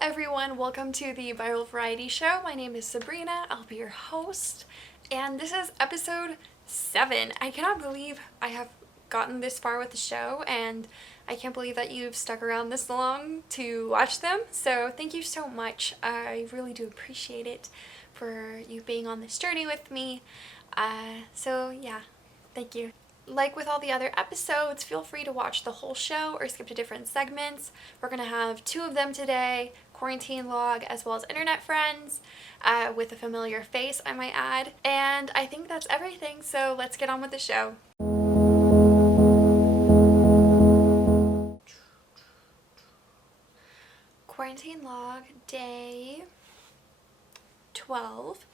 everyone, welcome to the Viral Variety Show. My name is Sabrina, I'll be your host, and this is episode 7. I cannot believe I have gotten this far with the show, and I can't believe that you've stuck around this long to watch them, so thank you so much. I really do appreciate it for you being on this journey with me. Yeah, thank you. Like with all the other episodes, feel free to watch the whole show or skip to different segments. We're going to have 2 of them today, Quarantine Log as well as Internet Friends, with a familiar face, I might add. And I think that's everything, so let's get on with the show. Quarantine Log, day 12.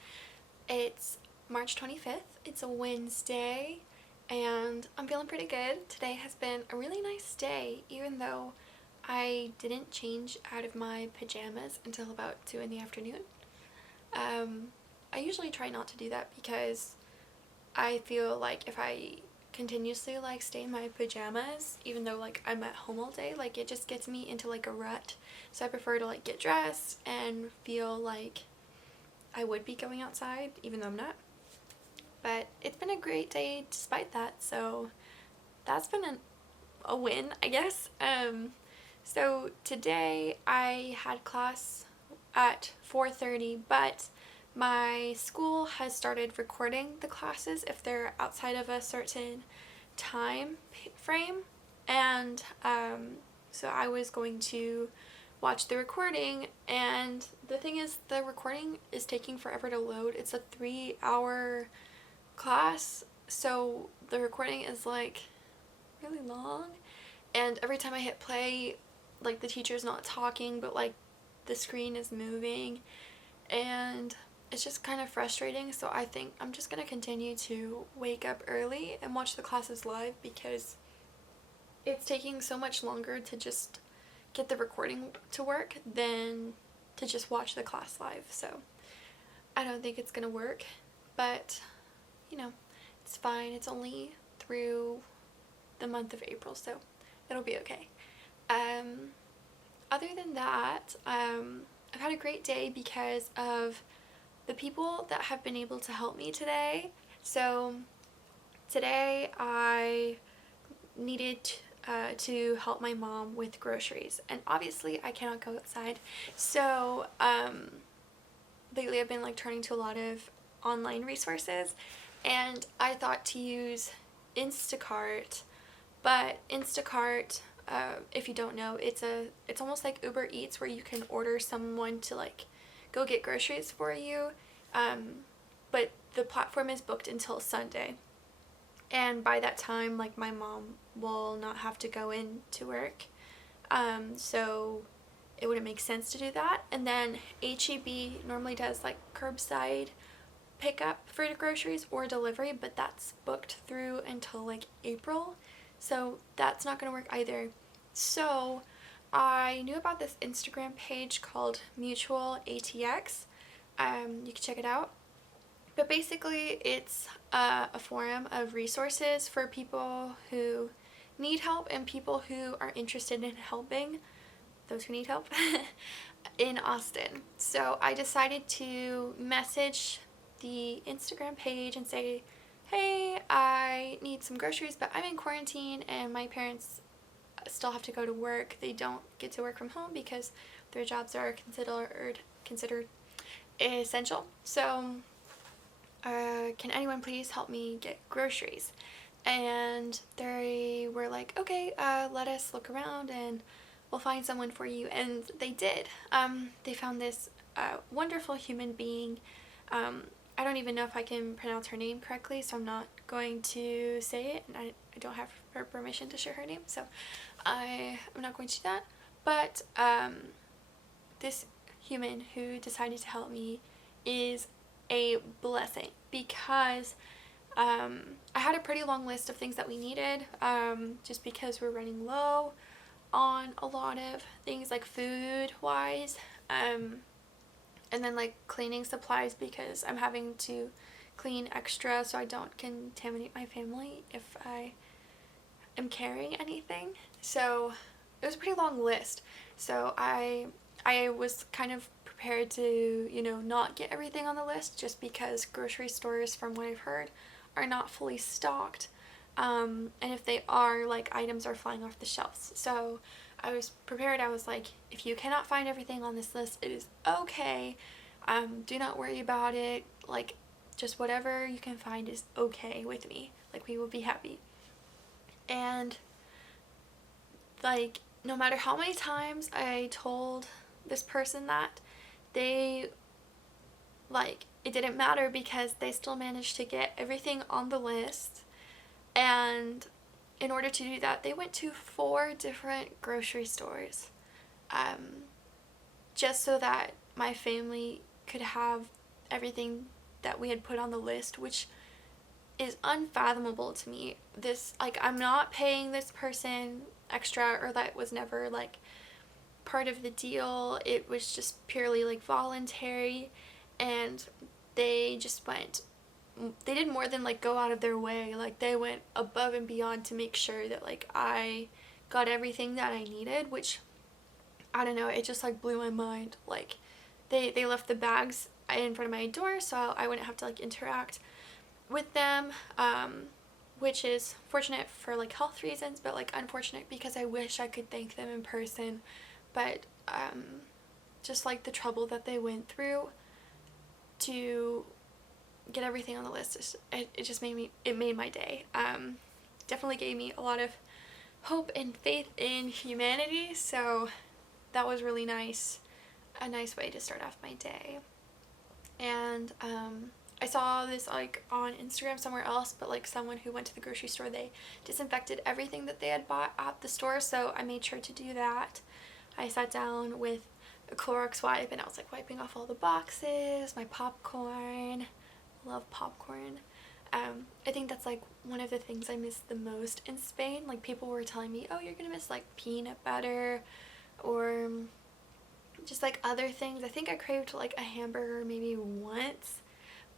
It's March 25th. It's a Wednesday. And I'm feeling pretty good. Today has been a really nice day, even though I didn't change out of my pajamas until about 2 in the afternoon. I usually try not to do that because I feel like if I continuously stay in my pajamas, even though I'm at home all day, it just gets me into a rut. So I prefer to get dressed and feel like I would be going outside, even though I'm not. But it's been a great day despite that, so that's been a win, I guess. So today I had class at 4:30, but my school has started recording the classes if they're outside of a certain time frame, and so I was going to watch the recording, and the thing is, the recording is taking forever to load. It's a 3-hour class, so the recording is really long, and every time I hit play, the teacher's not talking, but the screen is moving, and it's just kind of frustrating. So I think I'm just gonna continue to wake up early and watch the classes live because it's taking so much longer to just get the recording to work than to just watch the class live. So I don't think it's gonna work, but it's fine. It's only through the month of April, so it'll be okay. Other than that, I've had a great day because of the people that have been able to help me today. So today I needed to help my mom with groceries, and obviously I cannot go outside. So lately I've been turning to a lot of online resources, and I thought to use Instacart, but Instacart, if you don't know, it's almost like Uber Eats, where you can order someone to go get groceries for you, but the platform is booked until Sunday, and by that time my mom will not have to go in to work, so it wouldn't make sense to do that. And then H-E-B normally does curbside pickup for groceries or delivery, but that's booked through until April, so that's not going to work either. So I knew about this Instagram page called Mutual ATX. You can check it out, but basically it's a forum of resources for people who need help and people who are interested in helping those who need help in Austin. So I decided to message the Instagram page and say, hey, I need some groceries, but I'm in quarantine and my parents still have to go to work. They don't get to work from home because their jobs are considered essential. So can anyone please help me get groceries? And they were like, okay, let us look around and we'll find someone for you. And they did. They found this wonderful human being. I don't even know if I can pronounce her name correctly, so I'm not going to say it, and I don't have her permission to share her name, so I'm not going to do that. But this human who decided to help me is a blessing, because I had a pretty long list of things that we needed, just because we're running low on a lot of things food wise, and then cleaning supplies, because I'm having to clean extra so I don't contaminate my family if I am carrying anything. So it was a pretty long list. So I I was kind of prepared to, not get everything on the list just because grocery stores, from what I've heard, are not fully stocked. And if they are, like, items are flying off the shelves. So I was prepared. I was like, if you cannot find everything on this list, it is okay. Do not worry about it. Like, just whatever you can find is okay with me. Like, we will be happy. And, like, no matter how many times I told this person that, they, like, it didn't matter because they still managed to get everything on the list. And in order to do that, they went to 4 different grocery stores, just so that my family could have everything that we had put on the list, which is unfathomable to me. This, like, I'm not paying this person extra, or that was never, like, part of the deal. It was just purely, like, voluntary, and they just they did more than, like, go out of their way. Like, they went above and beyond to make sure that, like, I got everything that I needed, which, I don't know, it just, like, blew my mind. Like, they left the bags in front of my door so I wouldn't have to, like, interact with them, which is fortunate for, like, health reasons, but, like, unfortunate because I wish I could thank them in person. But just, like, the trouble that they went through to get everything on the list, it just made my day. Definitely gave me a lot of hope and faith in humanity, so that was really nice. A nice way to start off my day. And I saw this, like, on Instagram somewhere else, but, like, someone who went to the grocery store, they disinfected everything that they had bought at the store, so I made sure to do that. I sat down with a Clorox wipe and I was, like, wiping off all the boxes, my popcorn. Love popcorn. I think that's, like, one of the things I miss the most in Spain. Like, people were telling me, oh, you're gonna miss, like, peanut butter or just, like, other things. I think I craved, like, a hamburger maybe once,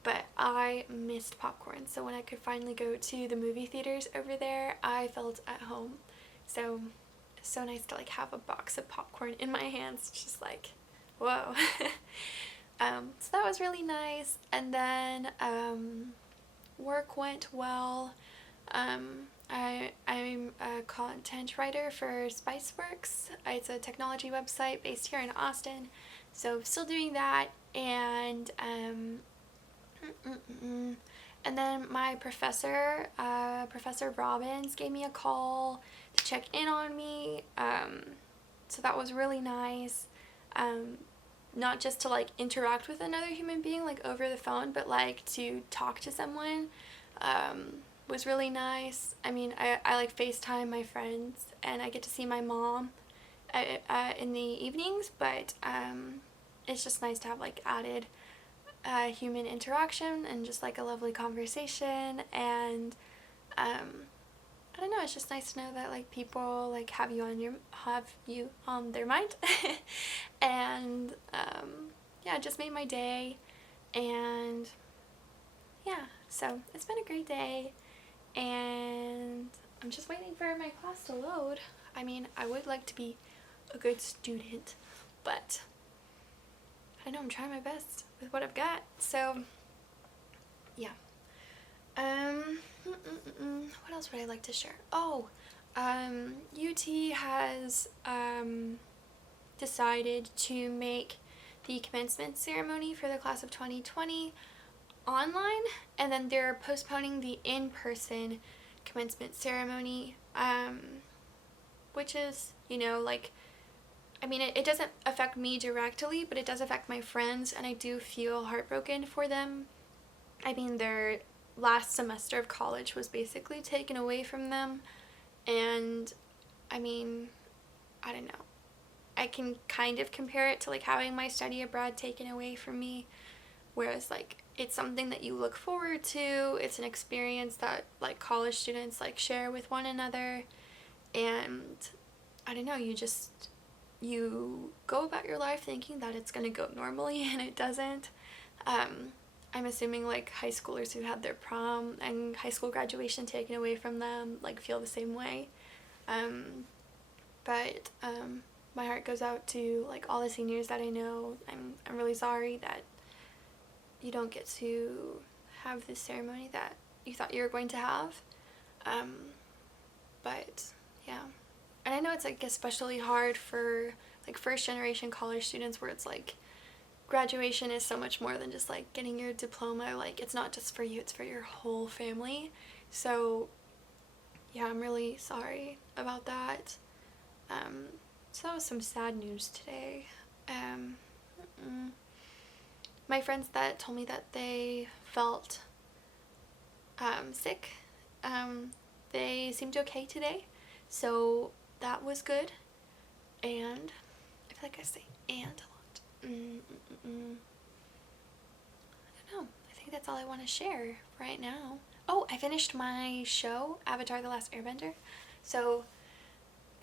but I missed popcorn. So when I could finally go to the movie theaters over there, I felt at home. So it's so nice to, like, have a box of popcorn in my hands. It's just like, whoa. So that was really nice. And then work went well. I'm a content writer for Spiceworks. It's a technology website based here in Austin, so still doing that. And and then my professor, Professor Robbins, gave me a call to check in on me. So that was really nice. Not just to, like, interact with another human being, like, over the phone, but, like, to talk to someone was really nice. I mean, I like, FaceTime my friends, and I get to see my mom in the evenings, but it's just nice to have, like, added human interaction and just, like, a lovely conversation. And I don't know, it's just nice to know that, like, people, like, have you on their mind. And yeah, it just made my day. And yeah, so it's been a great day, and I'm just waiting for my class to load. I mean, I would like to be a good student, but I know I'm trying my best with what I've got. So yeah. What else would I like to share? Oh, UT has decided to make the commencement ceremony for the class of 2020 online, and then they're postponing the in-person commencement ceremony, which is, like, I mean, it doesn't affect me directly, but it does affect my friends, and I do feel heartbroken for them. I mean, their last semester of college was basically taken away from them, and I mean, I don't know. I can kind of compare it to, like, having my study abroad taken away from me, whereas, like, it's something that you look forward to. It's an experience that, like, college students, like, share with one another, and I don't know, you go about your life thinking that it's gonna go normally, and it doesn't. I'm assuming, like, high schoolers who had their prom and high school graduation taken away from them, like, feel the same way. But my heart goes out to like all the seniors that I know. I'm really sorry that you don't get to have this ceremony that you thought you were going to have. But yeah, and I know it's like especially hard for like first generation college students, where it's like graduation is so much more than just like getting your diploma. Like, it's not just for you, it's for your whole family. So yeah, I'm really sorry about that. So that was some sad news today. My friends that told me that they felt sick, they seemed okay today, so that was good. And I feel like I say "and" a lot. I don't know. I think that's all I want to share right now. Oh, I finished my show, Avatar: The Last Airbender, so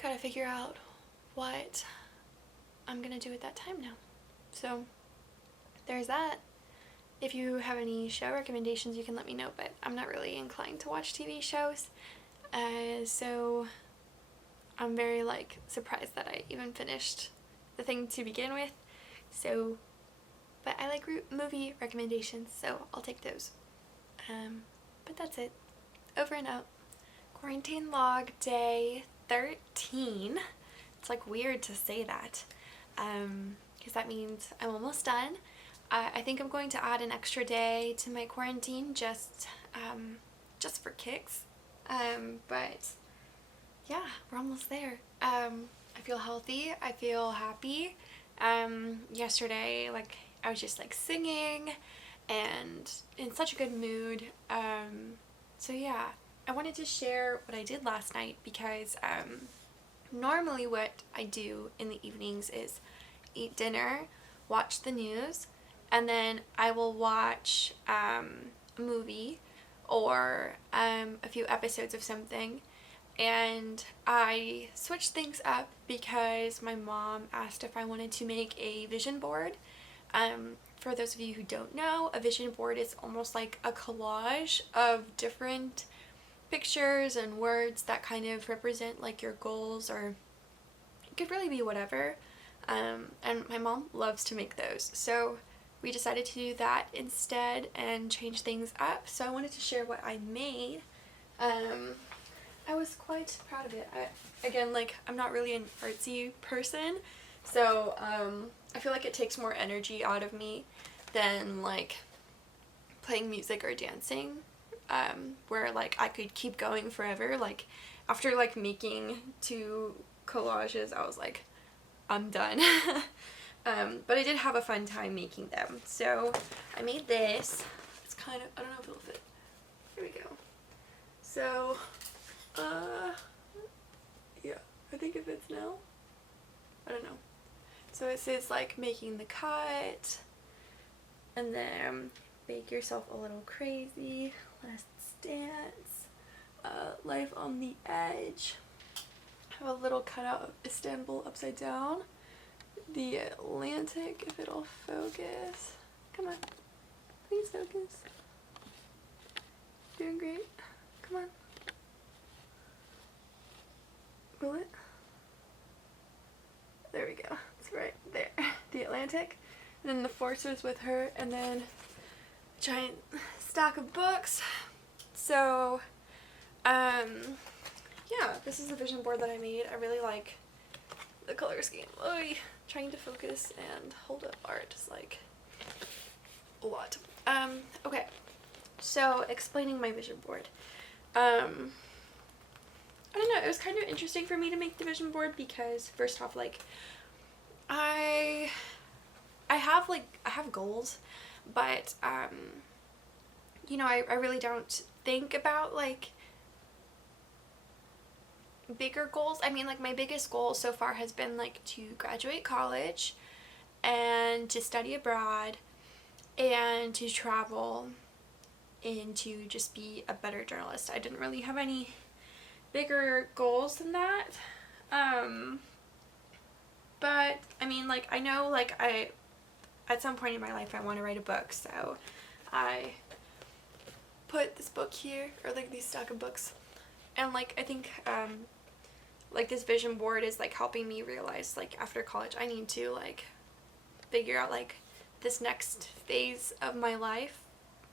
gotta figure out what I'm gonna do at that time now. So there's that. If you have any show recommendations, you can let me know, but I'm not really inclined to watch TV shows, so I'm very like surprised that I even finished the thing to begin with. So, but I like movie recommendations, so I'll take those. But that's it. Over and out. Quarantine log day 13. It's like weird to say that, because that means I'm almost done. I think I'm going to add an extra day to my quarantine just for kicks. But yeah, we're almost there. I feel healthy. I feel happy. Yesterday, like, I was just like singing and in such a good mood. So yeah, I wanted to share what I did last night, because normally what I do in the evenings is eat dinner, watch the news, and then I will watch a movie or a few episodes of something. And I switched things up because my mom asked if I wanted to make a vision board. For those of you who don't know, a vision board is almost like a collage of different pictures and words that kind of represent like your goals, or it could really be whatever. And my mom loves to make those, so we decided to do that instead and change things up. So I wanted to share what I made. I was quite proud of it. Again, like, I'm not really an artsy person, so I feel like it takes more energy out of me than like playing music or dancing, where like I could keep going forever. Like, after like making 2 collages, I was like, I'm done. But I did have a fun time making them. So I made this. It's kind of, I don't know if it'll fit. Here we go. So yeah, I think it fits now. I don't know. So it says like making the cut, and then bake yourself a little crazy, last dance, life on the edge. I have a little cutout of Istanbul upside down, the Atlantic, if it'll focus. Come on, please focus. Doing great. Come on. Will it? There we go. It's right there. The Atlantic. And then the Forcers with her, and then a giant stack of books. So, yeah, this is the vision board that I made. I really like the color scheme. Oy, trying to focus and hold up art is like a lot. Okay, so explaining my vision board. I don't know, it was kind of interesting for me to make the vision board because, first off, like, I have goals, but you know, I really don't think about like bigger goals. I mean, like, my biggest goal so far has been like to graduate college and to study abroad and to travel and to just be a better journalist. I didn't really have any bigger goals than that. But I mean, like, I know, like, at some point in my life I want to write a book, so I put this book here, or like these stack of books, and like I think like this vision board is like helping me realize like after college I need to like figure out like this next phase of my life,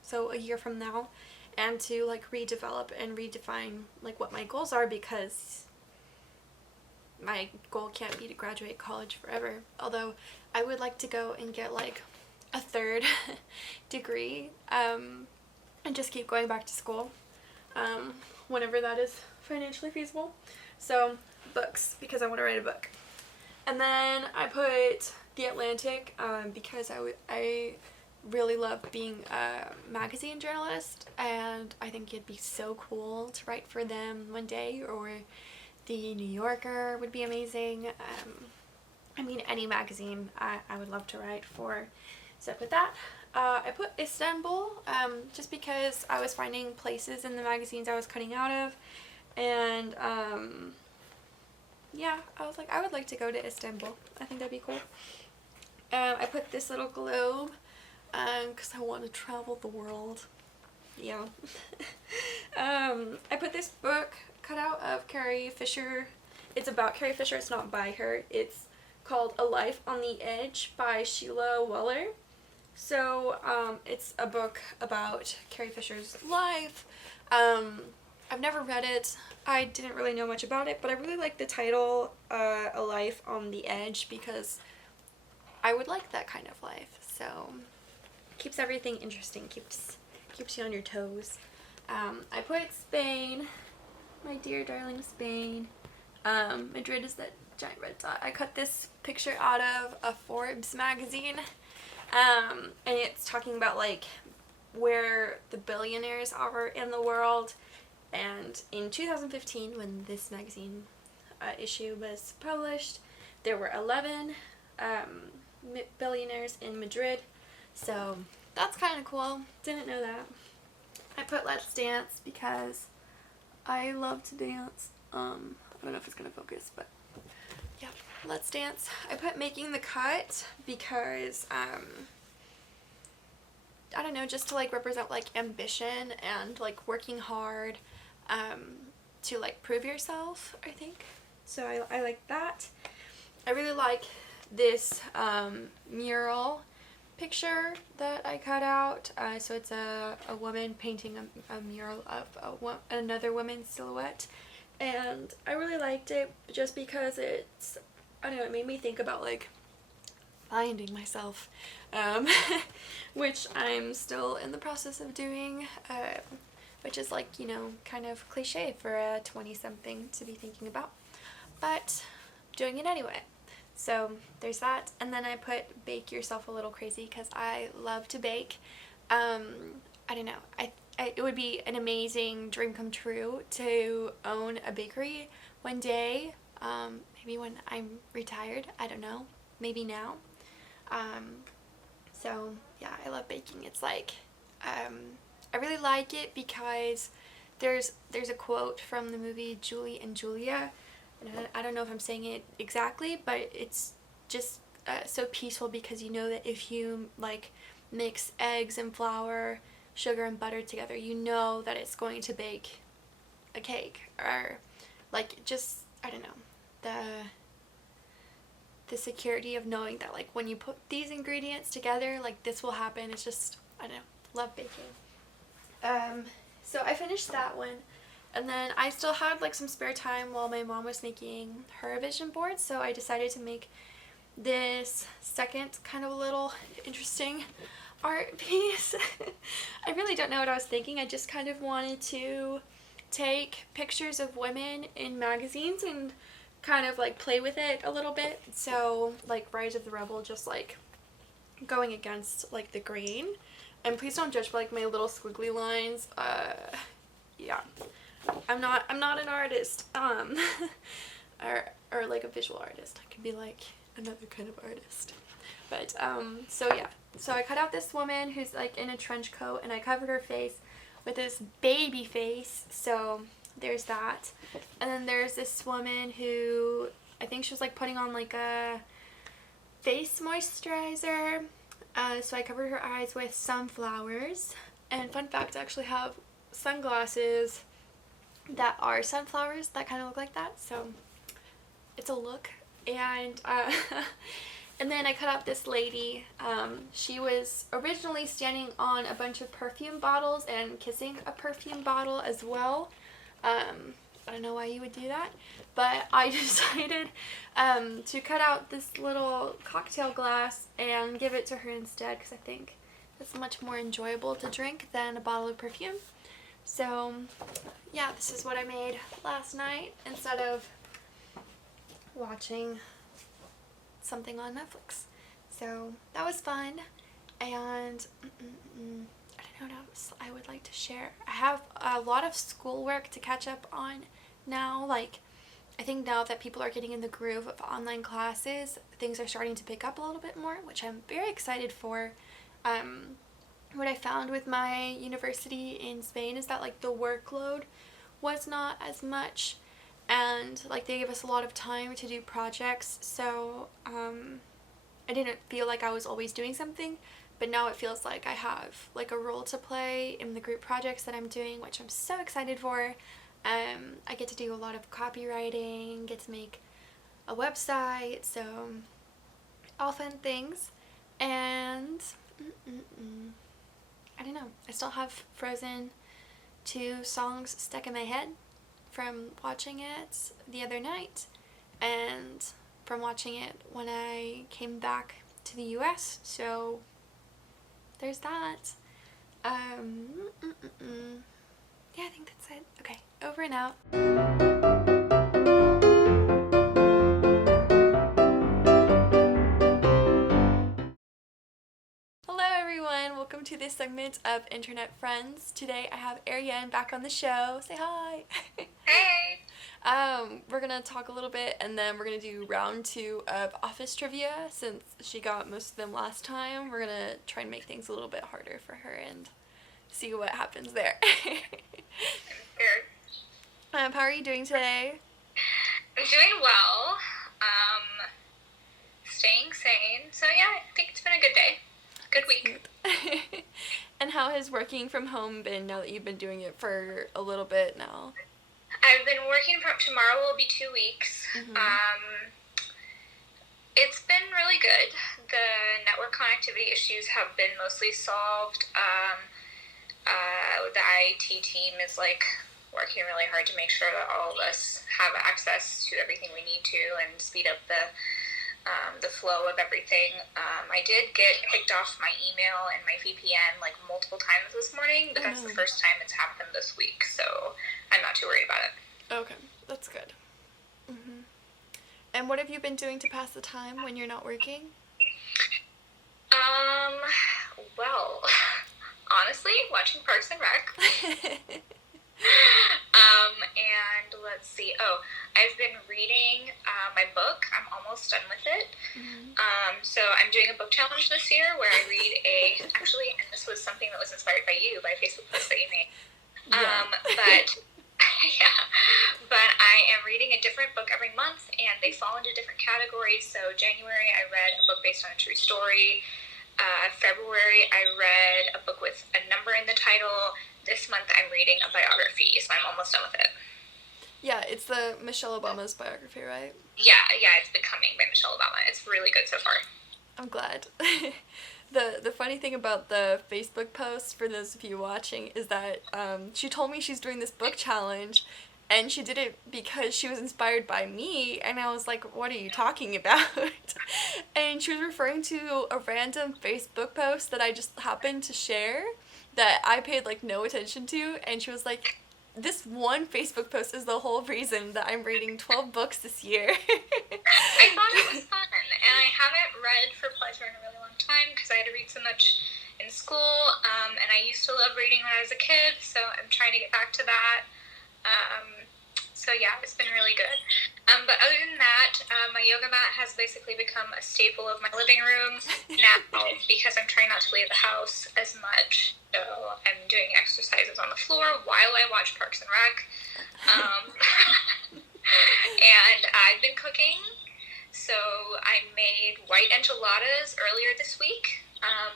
so a year from now, and to like redevelop and redefine like what my goals are, because my goal can't be to graduate college forever, although I would like to go and get like a third degree, and just keep going back to school whenever that is financially feasible. So books, because I want to write a book. And then I put The Atlantic because I really love being a magazine journalist, and I think it'd be so cool to write for them one day, or the New Yorker would be amazing. I mean, any magazine I would love to write for. So I put that. I put Istanbul just because I was finding places in the magazines I was cutting out of, and yeah, I was like, I would like to go to Istanbul. I think that'd be cool. I put this little globe because I want to travel the world. Yeah. I put this book cut out of Carrie Fisher. It's about Carrie Fisher. It's not by her. It's called A Life on the Edge by Sheila Weller. So it's a book about Carrie Fisher's life. I've never read it. I didn't really know much about it, but I really like the title, A Life on the Edge, because I would like that kind of life. So keeps everything interesting, keeps you on your toes. I put Spain, my dear darling Spain. Madrid is that giant red dot. I cut this picture out of a Forbes magazine, and it's talking about like where the billionaires are in the world. And in 2015, when this magazine issue was published, there were 11 billionaires in Madrid. So that's kind of cool. Didn't know that. I put Let's Dance because I love to dance. I don't know if it's going to focus, but yeah, Let's Dance. I put Making the Cut because, I don't know, just to like represent like ambition and like working hard to like prove yourself, I think. So I like that. I really like this mural picture that I cut out. So it's a woman painting a mural of another woman's silhouette, and I really liked it just because it's, I don't know, it made me think about like finding myself, which I'm still in the process of doing, which is like, you know, kind of cliche for a 20-something to be thinking about, but doing it anyway. So there's that. And then I put Bake Yourself a Little Crazy because I love to bake. I don't know, it would be an amazing dream come true to own a bakery one day, maybe when I'm retired, I don't know, maybe now. So yeah, I love baking. It's like, I really like it because there's a quote from the movie Julie and Julia, and I don't know if I'm saying it exactly, but it's just so peaceful, because you know that if you like mix eggs and flour, sugar and butter together, you know that it's going to bake a cake, or like, just, I don't know, the security of knowing that like when you put these ingredients together, like this will happen. It's just, I don't know, love baking. So I finished that one, and then I still had like some spare time while my mom was making her vision board, so I decided to make this second kind of a little interesting art piece. I really don't know what I was thinking. I just kind of wanted to take pictures of women in magazines and kind of like play with it a little bit. So like Rise of the Rebel, just like going against like the grain. And please don't judge by like my little squiggly lines. Yeah, I'm not an artist, or like a visual artist. I could be like another kind of artist. But so yeah, so I cut out this woman who's like in a trench coat, and I covered her face with this baby face. So there's that. And then there's this woman who, I think she was like putting on like a face moisturizer. So I covered her eyes with sunflowers. And fun fact, I actually have sunglasses that are sunflowers that kind of look like that. So it's a look, and and then I cut out this lady. She was originally standing on a bunch of perfume bottles and kissing a perfume bottle as well. I don't know why you would do that, but I decided to cut out this little cocktail glass and give it to her instead, because I think it's much more enjoyable to drink than a bottle of perfume. So yeah, this is what I made last night instead of watching something on Netflix. So that was fun, and I don't know what else I would like to share. I have a lot of schoolwork to catch up on now. Like, I think now that people are getting in the groove of online classes, things are starting to pick up a little bit more, which I'm very excited for. What I found with my university in Spain is that, like, the workload was not as much, and like they give us a lot of time to do projects, so I didn't feel like I was always doing something, but now it feels like I have like a role to play in the group projects that I'm doing, which I'm so excited for. I get to do a lot of copywriting, get to make a website, so all fun things. And I don't know, I still have Frozen 2 songs stuck in my head from watching it the other night and from watching it when I came back to the US, so there's that. Yeah, I think that's it. Okay, over and out. Hello everyone, welcome to this segment of Internet Friends. Today I have Ariane back on the show. Say hi. Hey! We're gonna talk a little bit, and then we're gonna do round 2 of office trivia. Since she got most of them last time, we're gonna try and make things a little bit harder for her and see what happens there. Good. How are you doing today? I'm doing well. Staying sane. So yeah, I think it's been a good day. Good week. And how has working from home been now that you've been doing it for a little bit now? I've been working from tomorrow will be 2 weeks. It's been really good. The network connectivity issues have been mostly solved. The IT team is like working really hard to make sure that all of us have access to everything we need to and speed up the flow of everything. I did get kicked off my email and my VPN like multiple times this morning, but that's the first time it's happened this week, so I'm not too worried about it. Okay, that's good. And what have you been doing to pass the time when you're not working? Well, honestly, watching Parks and Rec. And let's see. Oh, I've been reading my book. I'm almost done with it. So I'm doing a book challenge this year where I read actually, and this was something that was inspired by you, by a Facebook post that you made. But I am reading a different book every month, and they fall into different categories. So January, I read a book based on a true story. February, I read a book with a number in the title. This month, I'm reading a biography, so I'm almost done with it. Yeah, it's the Michelle Obama's biography, right? Yeah, it's Becoming by Michelle Obama. It's really good so far. I'm glad. The funny thing about the Facebook post, for those of you watching, is that she told me she's doing this book challenge, and she did it because she was inspired by me, and I was like, what are you talking about? And she was referring to a random Facebook post that I just happened to share that I paid like no attention to, and she was like, this one Facebook post is the whole reason that I'm reading 12 books this year. I thought it was fun, and I haven't read for pleasure in a really long time because I had to read so much in school, and I used to love reading when I was a kid, so I'm trying to get back to that. So yeah, it's been really good. But other than that, my yoga mat has basically become a staple of my living room now because I'm trying not to leave the house as much. So I'm doing exercises on the floor while I watch Parks and Rec. And I've been cooking. So I made white enchiladas earlier this week.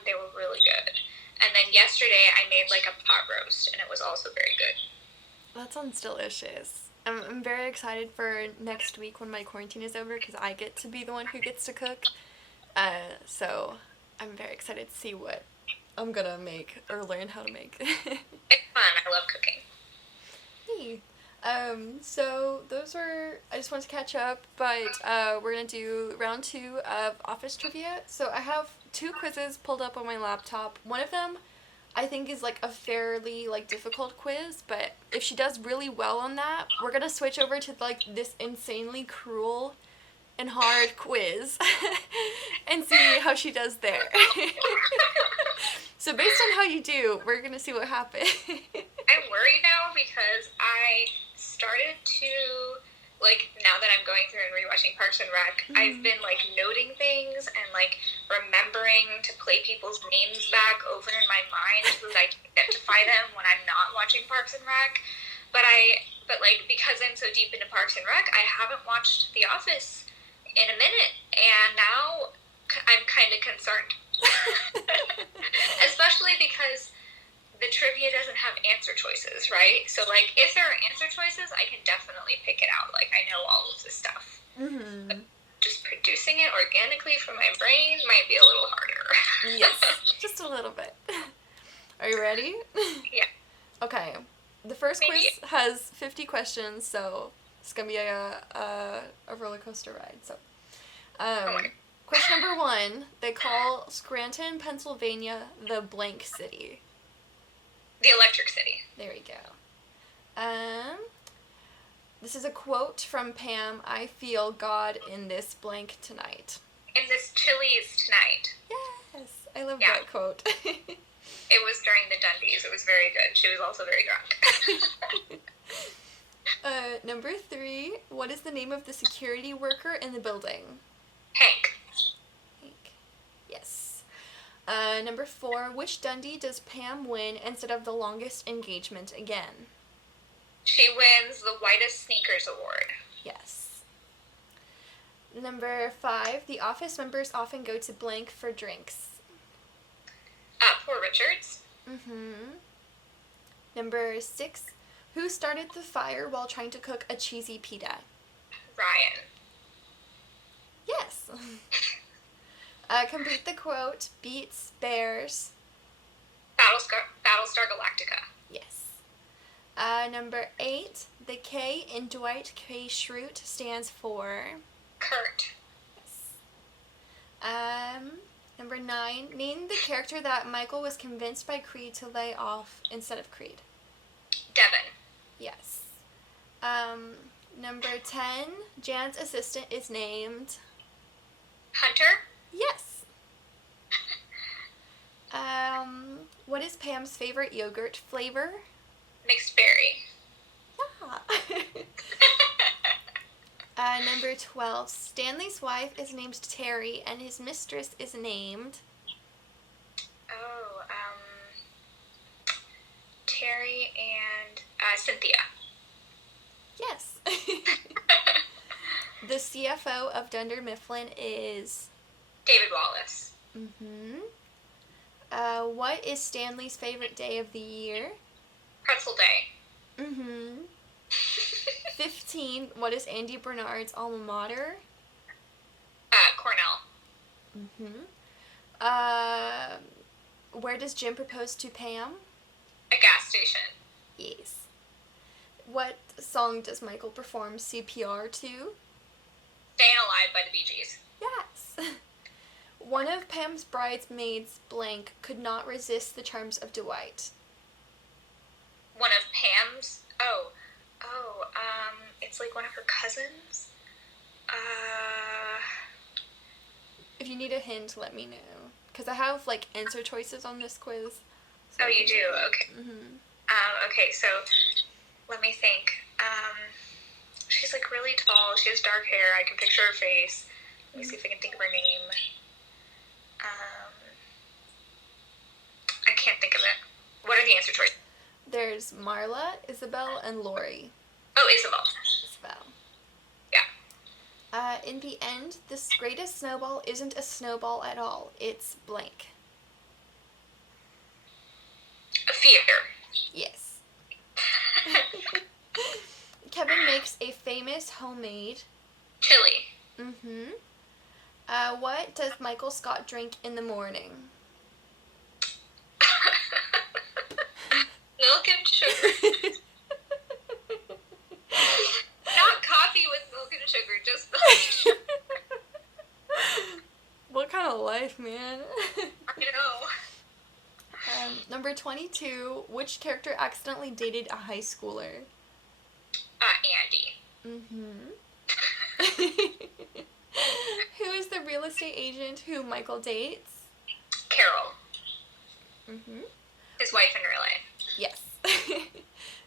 They were really good. And then yesterday I made like a pot roast, and it was also very good. That sounds delicious. I'm very excited for next week when my quarantine is over because I get to be the one who gets to cook. So I'm very excited to see what I'm gonna make or learn how to make. It's fun. I love cooking. Hey. So those were, I just wanted to catch up, but we're gonna do round 2 of office trivia. So I have 2 quizzes pulled up on my laptop. One of them I think is like a fairly like difficult quiz, but if she does really well on that, we're gonna switch over to like this insanely cruel and hard quiz and see how she does there. So based on how you do, we're gonna see what happens. I'm worried now because I started to, like, now that I'm going through and rewatching Parks and Rec, I've been, like, noting things and, like, remembering to play people's names back over in my mind so that I can identify them when I'm not watching Parks and Rec. But like, because I'm so deep into Parks and Rec, I haven't watched The Office in a minute, and now I'm kind of concerned. Especially because the trivia doesn't have answer choices, right? So, like, if there are answer choices, I can definitely pick it out. Like, I know all of this stuff. But just producing it organically from my brain might be a little harder. Yes, just a little bit. Are you ready? Yeah. Okay. The first quiz has 50 questions, so it's gonna be a roller coaster ride. So, question number 1: they call Scranton, Pennsylvania, the blank city. The Electric City. There we go. This is a quote from Pam. I feel God in this blank tonight. In this Chili's tonight. Yes, I love that quote. It was during the Dundies. It was very good. She was also very drunk. Number 3, what is the name of the security worker in the building? Hank. Yes. Number 4, which Dundee does Pam win instead of the longest engagement again? She wins the Whitest Sneakers Award. Yes. Number 5, the office members often go to blank for drinks. Poor Richards. Number 6, who started the fire while trying to cook a cheesy pita? Ryan. Yes. Complete the quote. Beats Bears. Battlestar Galactica. Yes. Number 8, the K in Dwight K. Schrute stands for? Kurt. Yes. Number 9, name the character that Michael was convinced by Creed to lay off instead of Creed. Devin. Yes. Number 10, Jan's assistant is named? Hunter. Yes. What is Pam's favorite yogurt flavor? Mixed berry. Yeah. Number 12, Stanley's wife is named Terry and his mistress is named? Terry and Cynthia. Yes. The CFO of Dunder Mifflin is? David Wallace. What is Stanley's favorite day of the year? Pretzel Day. 15, what is Andy Bernard's alma mater? Cornell. Where does Jim propose to Pam? A gas station. Yes. What song does Michael perform CPR to? Staying Alive by the Bee Gees. Yes. One of Pam's bridesmaids, blank, could not resist the charms of Dwight. One of Pam's? It's like one of her cousins. If you need a hint, let me know. Because I have, like, answer choices on this quiz. So you do? Okay. Okay, so let me think. She's, like, really tall. She has dark hair. I can picture her face. Let me see if I can think of her name. I can't think of it. What are the answer choices? There's Marla, Isabel, and Lori. Oh, Isabel. Isabel. Yeah. In the end, this greatest snowball isn't a snowball at all. It's blank. A fear. Yes. Kevin makes a famous homemade... Chili. Mm-hmm. What does Michael Scott drink in the morning? Milk and sugar. Not coffee with milk and sugar, just milk and sugar. What kind of life, man? I know. Number 22, which character accidentally dated a high schooler? Andy. Mm-hmm. Who is the real estate agent who Michael dates? Carol. Mm-hmm. His wife in real life. Yes.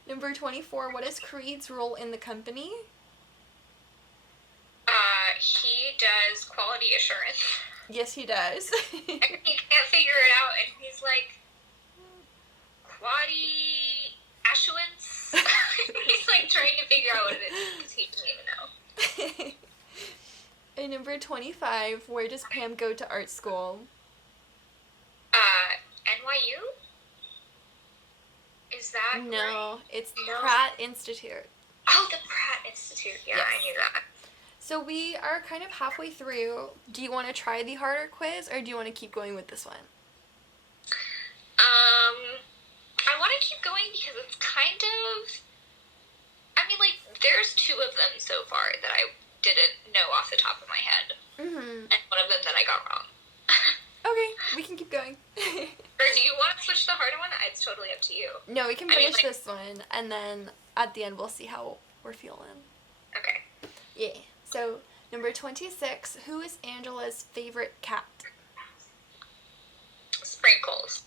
Number 24, what is Creed's role in the company? He does quality assurance. Yes, he does. And he can't figure it out, and he's like, quality assurance? He's like trying to figure out what it is, because he doesn't even know. And number 25, where does Pam go to art school? NYU? Is that No, right? it's No. Pratt Institute. Oh, the Pratt Institute. Yeah, Yes. I knew that. So we are kind of halfway through. Do you want to try the harder quiz, or do you want to keep going with this one? I want to keep going because it's kind of... I mean, like, there's 2 of them so far that I didn't know off the top of my head. Mm-hmm. And one of them that I got wrong. Okay, we can keep going. Or do you want to switch to the harder one? It's totally up to you. No, we can I mean, finish like- this one, and then at the end we'll see how we're feeling. Okay. Yeah. So, number 26, who is Angela's favorite cat? Sprinkles.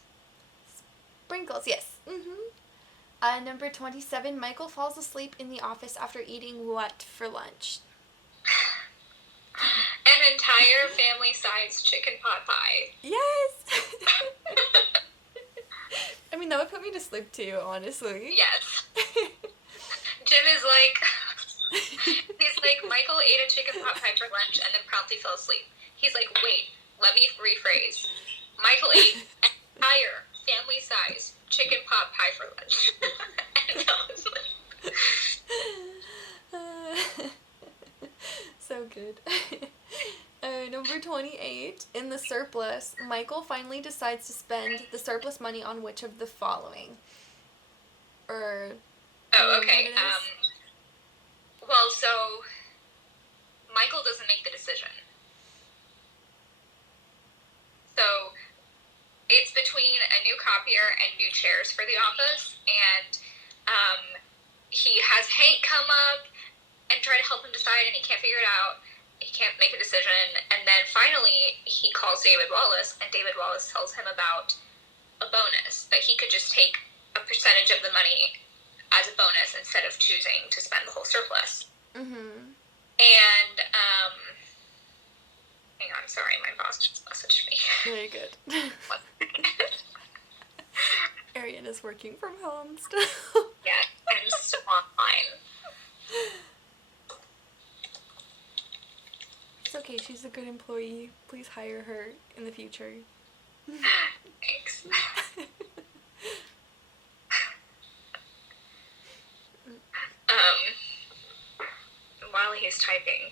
Sprinkles, yes. Mm-hmm. Number 27, Michael falls asleep in the office after eating what for lunch? An entire family-sized chicken pot pie. Yes! I mean, that would put me to sleep too, honestly. Yes. Jim is like... He's like, Michael ate a chicken pot pie for lunch and then promptly fell asleep. He's like, wait, let me rephrase. Michael ate an entire family-sized chicken pot pie for lunch. And fell asleep. So good. Number 28, in the surplus, Michael finally decides to spend the surplus money on which of the following? Or... Oh, okay. what it is? Well, so Michael doesn't make the decision. So it's between a new copier and new chairs for the office, and he has Hank come up and try to help him decide, and he can't figure it out. He can't make a decision, and then finally he calls David Wallace, and David Wallace tells him about a bonus, that he could just take a percentage of the money as a bonus instead of choosing to spend the whole surplus. Mm-hmm. And, hang on, sorry, my boss just messaged me. Very good. Arian is working from home still. Yeah, I'm still online. It's okay, she's a good employee. Please hire her in the future. Thanks. While he's typing,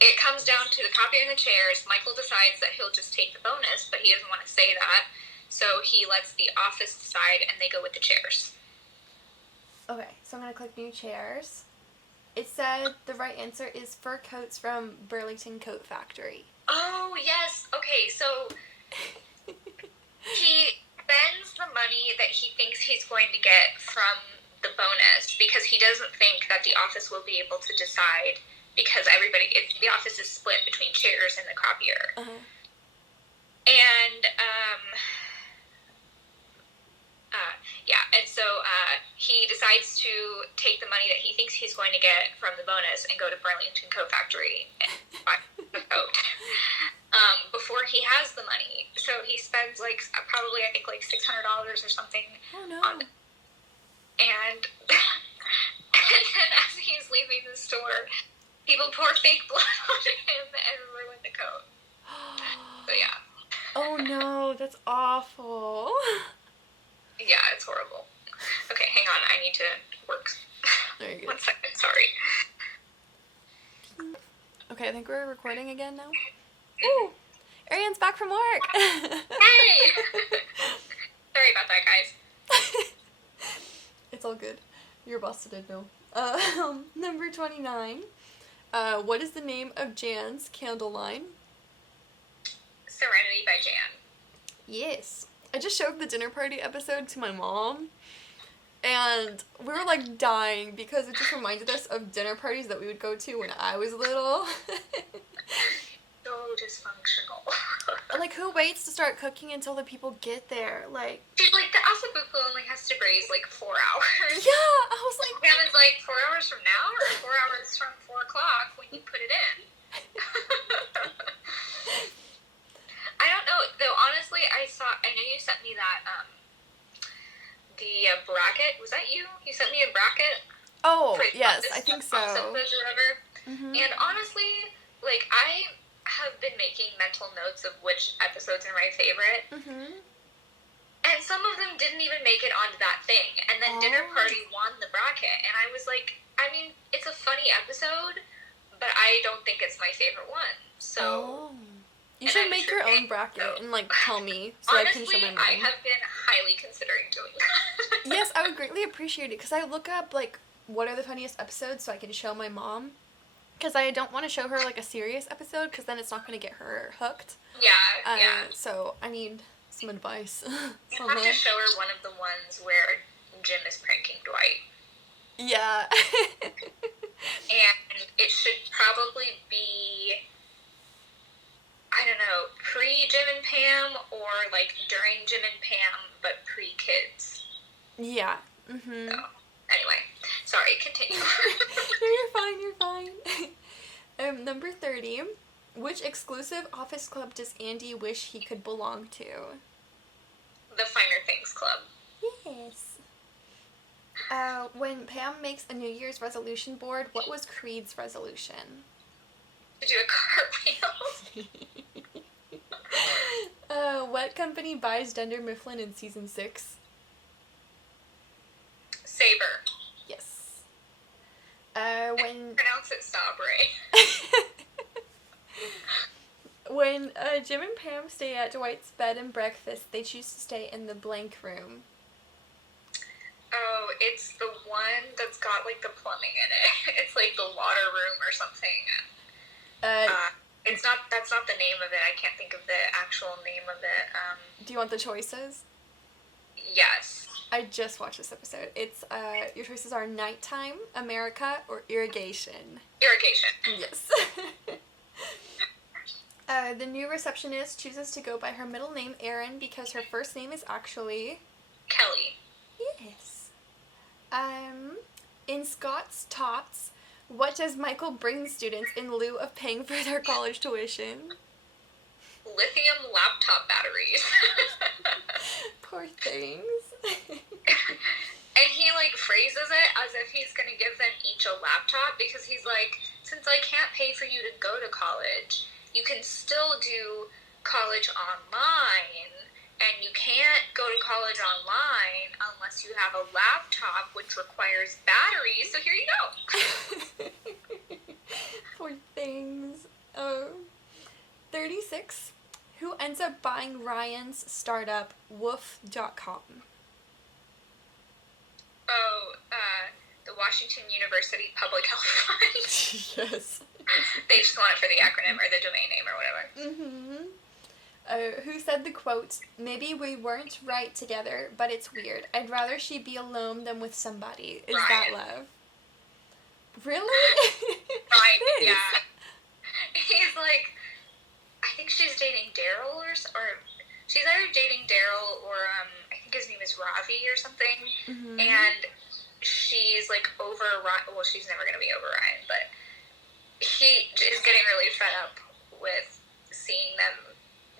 it comes down to the copier and the chairs. Michael decides that he'll just take the bonus, but he doesn't want to say that, so he lets the office decide, and they go with the chairs. Okay, so I'm going to click new chairs. It said the right answer is fur coats from Burlington Coat Factory. Oh, yes. Okay, so he spends the money that he thinks he's going to get from the bonus because he doesn't think that the office will be able to decide because the office is split between chairs and the copier. Uh-huh. And, so he decides to take the money that he thinks he's going to get from the bonus and go to Burlington Coat Factory and buy the coat. Before he has the money. So he spends probably I think $600 or something. Oh no. And and then as he's leaving the store, people pour fake blood on him and ruin the coat. So yeah. Oh no, that's awful. Yeah, it's horrible. Okay, hang on. I need to works. There you go. 1 second, sorry. Okay, I think we're recording again now. Ooh! Arian's back from work! Hey! Sorry about that, guys. It's all good. Your boss didn't know. Number 29. What is the name of Jan's candle line? Serenity by Jan. Yes. I just showed the dinner party episode to my mom, and we were like dying because it just reminded us of dinner parties that we would go to when I was little. So dysfunctional. Like, who waits to start cooking until the people get there? Like, Dude, like, the asabuco only has to braise, like, 4 hours. yeah, I was like... It's like 4 hours from now, or 4 hours from 4 o'clock when you put it in. I don't know, though, honestly, I know you sent me that, the bracket. Was that you? You sent me a bracket? Oh, yes, I think so. Or whatever. Mm-hmm. And honestly, like, I have been making mental notes of which episodes are my favorite. Mm-hmm. And some of them didn't even make it onto that thing. And then Dinner Party won the bracket. And I was like, I mean, it's a funny episode, but I don't think it's my favorite one. So... You should make your own bracket and, like, tell me so honestly, I can show my mom. I have been highly considering doing that. Yes, I would greatly appreciate it, because I look up, like, what are the funniest episodes so I can show my mom. Because I don't want to show her, like, a serious episode, because then it's not going to get her hooked. Yeah, yeah. So I need some advice. You have to show her one of the ones where Jim is pranking Dwight. Yeah. And it should probably be... I don't know, pre-Jim and Pam or, like, during Jim and Pam, but pre-kids. Yeah. Mm-hmm. So, anyway, sorry, continue. You're fine. Number 30. Which exclusive office club does Andy wish he could belong to? The Finer Things Club. Yes. When Pam makes a New Year's resolution board, what was Creed's resolution? To do a cartwheel. What company buys Dunder Mifflin in season 6? Saber. Yes. When... pronounce it Sabre. When Jim and Pam stay at Dwight's bed and breakfast, they choose to stay in the blank room. Oh, it's the one that's got, like, the plumbing in it. It's, like, the water room or something. That's not the name of it. I can't think of the actual name of it. Do you want the choices? Yes. I just watched this episode. It's, your choices are Nighttime, America, or Irrigation. Irrigation. Yes. The new receptionist chooses to go by her middle name, Erin, because her first name is actually... Kelly. Yes. In Scott's Tots, what does Michael bring students in lieu of paying for their college tuition? Lithium laptop batteries. Poor things. And he, like, phrases it as if he's gonna give them each a laptop, because he's like, since I can't pay for you to go to college, you can still do college online, and you can't go to college online unless you have a laptop, which requires batteries, so here you go. Poor things. 36. Who ends up buying Ryan's startup, Woof.com? Oh, the Washington University Public Health Fund. Yes. They just want it for the acronym or the domain name or whatever. Who said the quote, "Maybe we weren't right together, but it's weird. I'd rather she be alone than with somebody." Is Ryan. that love? Really? Ryan, yeah. He's like, I think she's dating Daryl or she's either dating Daryl or I think his name is Ravi or something. Mm-hmm. And she's like over Ryan. Well, she's never gonna be over Ryan, but he is getting really fed up with seeing them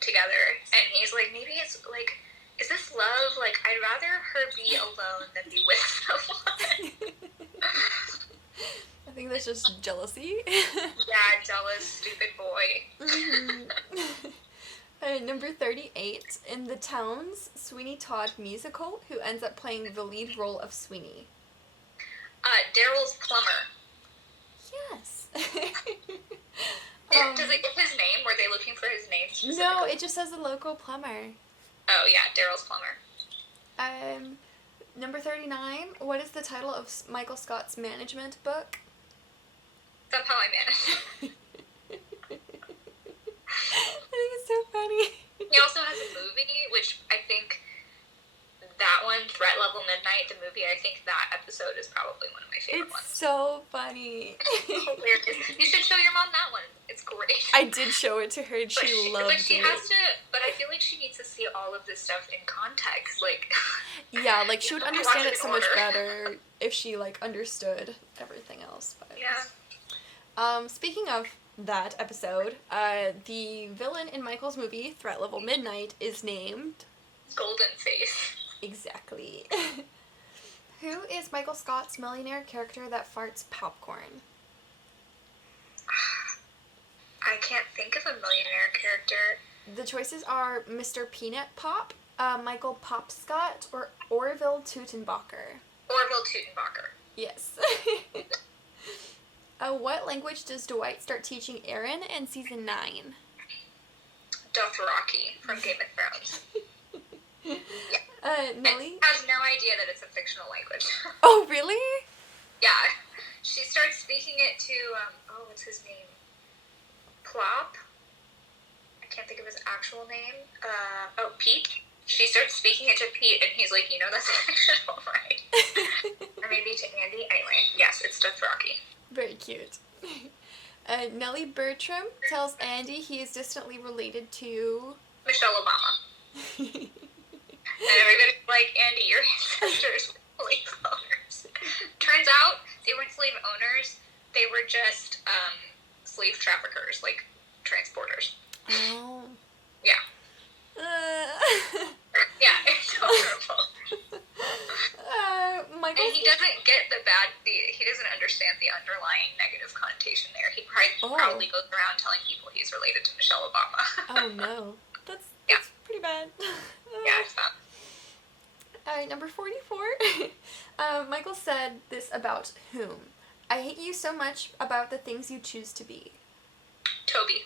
together, and he's like, maybe it's like, is this love? Like, I'd rather her be alone than be with someone. I think that's just jealousy. Yeah, jealous, stupid boy. Mm-hmm. Number 38. In the Towns Sweeney Todd musical, who ends up playing the lead role of Sweeney? Daryl's plumber. Yes. Does it give his name? Were they looking for his name? No, it just says the local plumber. Oh, yeah, Daryl's plumber. Number 39, what is the title of Michael Scott's management book? Somehow I Manage. I think it's so funny. He also has a movie, which I think that one, Threat Level Midnight, the movie, I think that episode is probably one of my favorite ones. It's so funny. Hilarious. You should show your mom that one. It's great. I did show it to her and she loved it. But I feel like she needs to see all of this stuff in context. Like, yeah, like she would understand it so much better if she like understood everything else. But yeah. Speaking of that episode, the villain in Michael's movie, Threat Level Midnight, is named Golden Face. Exactly. Who is Michael Scott's millionaire character that farts popcorn? I can't think of a millionaire character. The choices are Mr. Peanut Pop, Michael Pop Scott, or Orville Teutenbacher. Orville Teutenbacher. Yes. What language does Dwight start teaching Aaron in season 9? Dothraki from Game of Thrones. Yeah. Nellie? Has no idea that it's a fictional language. Oh, really? Yeah. She starts speaking it to, what's his name? Plop? I can't think of his actual name. Pete. She starts speaking it to Pete, and he's like, that's fictional, right? Or maybe to Andy. Anyway, yes, it's Dothraki. Very cute. Nellie Bertram tells Andy he is distantly related to Michelle Obama. And everybody's like, Andy, your ancestors were slave owners. Turns out they weren't slave owners. They were just slave traffickers, like transporters. Oh. Yeah. Yeah, it's horrible. Michael. And he doesn't get he doesn't understand the underlying negative connotation there. He probably goes around telling people he's related to Michelle Obama. Oh no. That's pretty bad. Yeah, it's bad. Alright, number 44. Michael said this about whom? I hate you so much about the things you choose to be. Toby.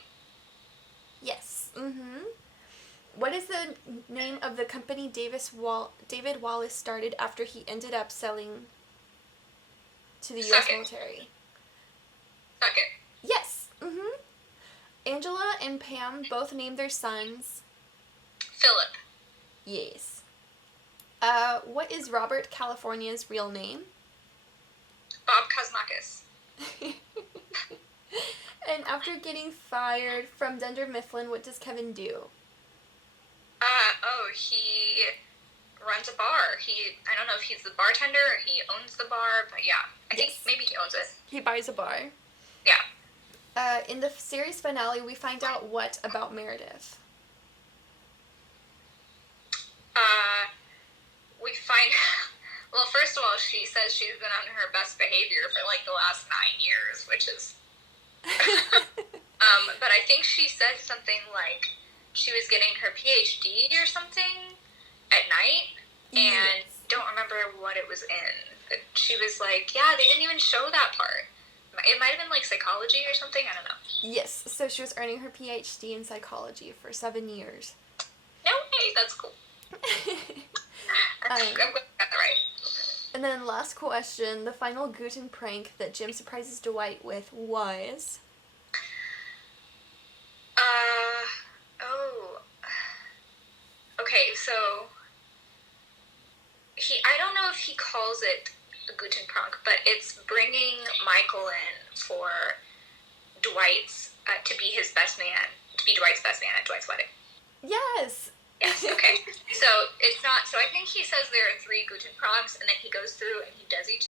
Yes. Mm-hmm. What is the name of the company David Wallace started after he ended up selling to the U.S. military? Second. Yes. Mm-hmm. Angela and Pam both named their sons Philip. Yes. What is Robert California's real name? Bob Kosmakis. And after getting fired from Dunder Mifflin, what does Kevin do? He runs a bar. I don't know if he's the bartender or he owns the bar, but yeah. I think maybe he owns it. He buys a bar. Yeah. In the series finale, we find out what about Meredith? We find... Well, first of all, she says she's been on her best behavior for, like, the last 9 years, which is... But I think she said something like she was getting her PhD or something at night, and don't remember what it was in. But she was like, yeah, they didn't even show that part. It might have been, like, psychology or something, I don't know. Yes, so she was earning her PhD in psychology for 7 years. No way, that's cool. I'm glad I got that right. And then last question, the final Guten prank that Jim surprises Dwight with was... Okay, so... I don't know if he calls it a Guten prank, but it's bringing Michael in for Dwight's, to be his best man, to be Dwight's best man at Dwight's wedding. Yes! Yes, okay. So it's not, so I think he says there are 3 Guten pranks, and then he goes through and he does each